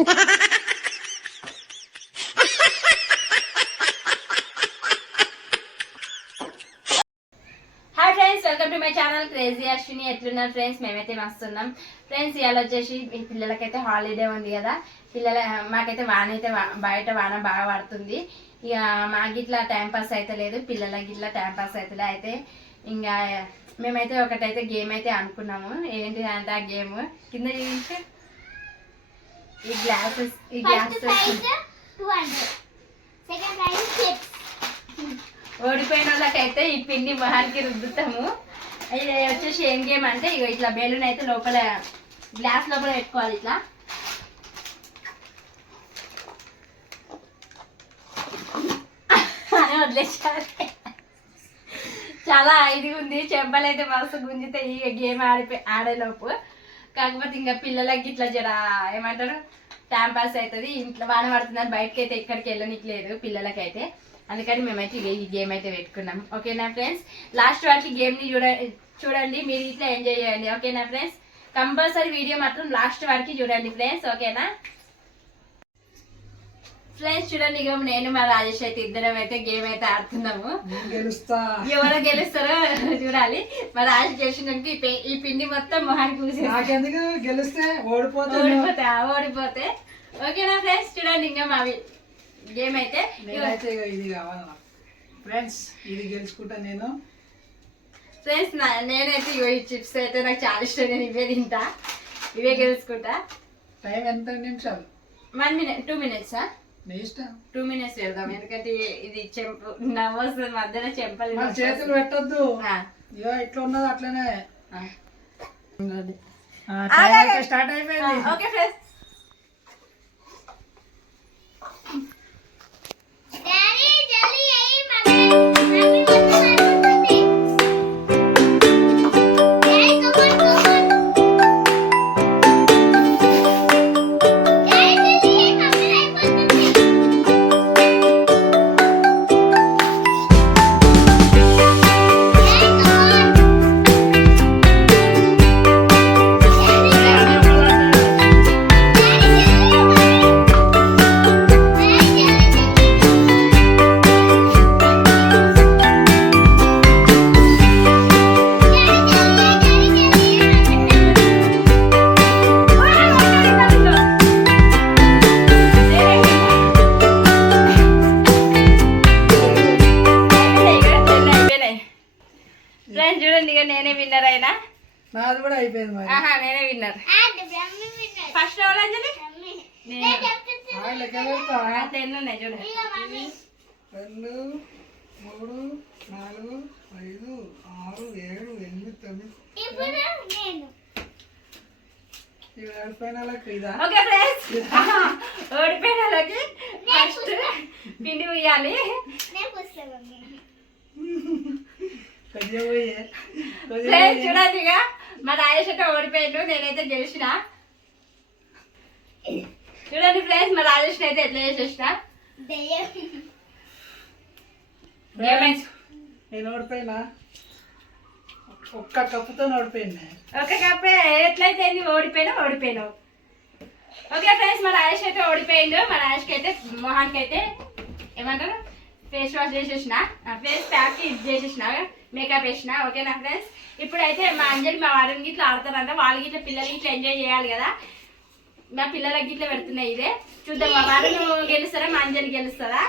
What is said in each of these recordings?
Hi friends, welcome to my channel crazy Ashwini. ఎట్లున్నారు friends? మేమైతే మస్తున్నాం friends. ఇవాళ వచ్చేసి పిల్లలకైతే హాలిడే ఉంది కదా. మాకైతే వాన అయితే బయట వాన బాగా పడుతుంది. ఇక మాకు ఇట్లా టైంపాస్ అయితే లేదు, పిల్లలకి ఇట్లా టైంపాస్ అవుతుంది. అయితే ఇంకా మేమైతే ఒకటైతే గేమ్ అయితే అనుకున్నాము. ఏంటి అంటే ఆ గేమ్ కింద చూపించి ఈ గ్లాసెస్ ఓడిపోయిన వాళ్ళకైతే ఈ పిండి మొహానికి రుద్దుతాము. ఇది వచ్చేసి ఏం గేమ్ అంటే ఇక ఇట్లా బెలూన్ అయితే లోపల గ్లాస్ లోపల పెట్టుకోవాలి. ఇట్లా వదిలేసారు. చాలా ఇది ఉంది, చెంపలైతే మస్తు గుంజితే ఈ గేమ్ ఆడేలోపు. కాకపోతే ఇంకా పిల్లలకి ఇట్లా జర ఏమంటారు టైం పాస్ అవుతుంది. ఇంట్లో వాన పడుతున్నారు, బయటకి అయితే ఎక్కడికి వెళ్ళనికి లేదు పిల్లలకైతే. అందుకని మేమైతే ఈ గేమ్ అయితే పెట్టుకున్నాం. ఓకేనా ఫ్రెండ్స్? లాస్ట్ వరకు గేమ్ని చూడండి, మీరు ఇట్లా ఎంజాయ్ చేయండి. ఓకేనా ఫ్రెండ్స్? కంపల్సరీ వీడియో మాత్రం లాస్ట్ వరకు చూడండి ఫ్రెండ్స్. ఓకేనా ఫ్రెండ్స్? చూడండి, ఇక నేను మా రాజేష్ అయితే ఇద్దరం అయితే గేమ్ అయితే ఆడుతున్నాము. ఎవరు గెలుస్తారో చూడాలి. మా రాజేష్ గెలిచినట్టు ఈ పిండి మొత్తం మొహానికి ఓడిపోతే. ఓకేనా ఫ్రెండ్స్? చూడండి, ఇంకా మా గేమ్ అయితే ఇది కావాలి ఫ్రెండ్స్. ఇది గెలుచుకుంటా నేను ఫ్రెండ్స్. నేనైతే ఈ చిప్స్ అయితే నాకు చాలా ఇష్టం, నేను ఇవే తింటా, ఇవే గెలుచుకుంటా. టైం ఎంత నిమిషాలు? 1 minute 2 minutes. 2 minutes పెడదాం, ఎందుకంటే ఇది చెంపు నవ్వొస్తుంది మధ్యలో, చెంపలు చేతులు పెట్టొద్దు. ఇట్లా ఉన్నది అట్లనే స్టార్ట్ అయిపోయింది. Okay friends. చూడండి, ఇక నేనే విన్నర్ అయినా. నాది కూడా అయిపోయింది. నేనే విన్నర్. ఫస్ట్ ఎవరు అంజలి? 10 ఉన్నాయి చూడండి. 2 3 4 5 6 7 8 9. ఓడిపోయిన వాళ్ళకి ఇదా? ఓకే ఫ్రెండ్స్, ఓడిపోయిన వాళ్ళకి ఫస్ట్ పిండి ఉయ్యాలి. చూడండి, ఇక మా రాజేష్ అయితే ఓడిపోయాడు, నేనైతే గెలిచిన. చూడండి ఫ్రెండ్స్, మా రాజేష్ అయితే ఎట్లా చేసేసిన. నేను ఓడిపోయినా, ఒక్క కప్పుతో ఓడిపోయింది. ఒక కప్పు ఎట్లయితే ఓడిపోయినావు. ఓకే ఫ్రెండ్స్, మా రాజేష్ అయితే ఓడిపోయిండు. మా రాజేష్కి అయితే మొహానికి అయితే ఏమంటారు ఫేస్ వాష్ చేసేసిన, ఫేస్ ప్యాక్ ఇది చేసేసిన, మేకప్ వేసిన. ఓకేనా ఫ్రెండ్స్? ఇప్పుడైతే మా అంజలి మా వారిని గిట్లా ఆడతారంట. వాళ్ళకి ఇట్లా పిల్లలకి ఇట్లా ఎంజాయ్ చేయాలి కదా. మా పిల్లలకి గిట్లా పెడుతున్నాయి. ఇదే చూద్దాం, మా వారిని గెలుస్తారా మా అంజలి గెలుస్తారా?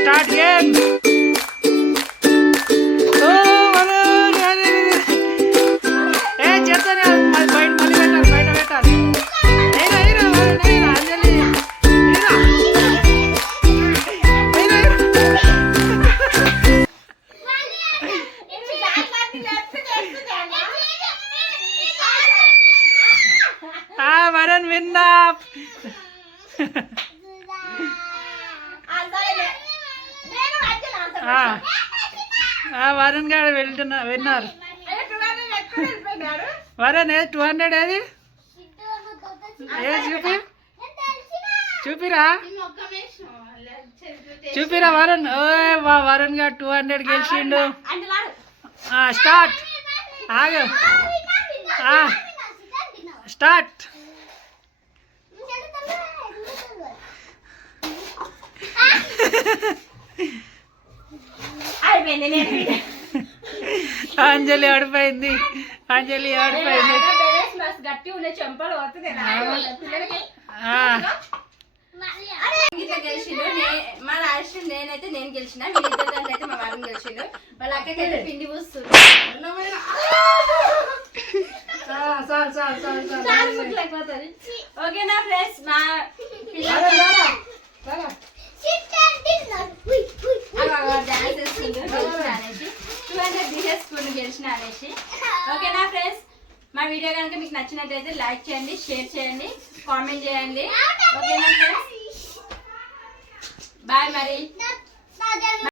Start game. Varun win up. Varun గారు విన్నారు. వరుణ్ 200 ఏది చూపిరా వరుణ్. వరుణ్ గారు 200 గెలిచిండు. స్టార్ట్. ఆగు స్టార్ట్. అయిపోయింది. నేను అంజలి ఓడిపోయింది. అంజలి ఓడిపోయింది. మస్తు గట్టి ఉండే చెంపలు పోతుంది పిల్లలకి. ఇట్లా గెలిచిండు. మా రాష్ట్రం నేనైతే నేను గెలిచిన, వీళ్ళిద్దరు దాంట్లో అయితే మా వారిని గెలిచిండు. వాళ్ళ అక్కకైతే పిండి పూస్తుంది. ఓకేనా ఫ్రెండ్స్, మా పిల్లలు డాన్స్ వేసుకుంటూ గెలిచిన అనేసి 200 తీసేసుకుని గెలిచిన అనేసి. ఓకేనా ఫ్రెండ్స్, మా వీడియో కనుక మీకు నచ్చినట్లయితే లైక్ చేయండి, షేర్ చేయండి, కామెంట్ చేయండి. ఓకేనా ఫ్రెండ్స్, బాయ్ మరి.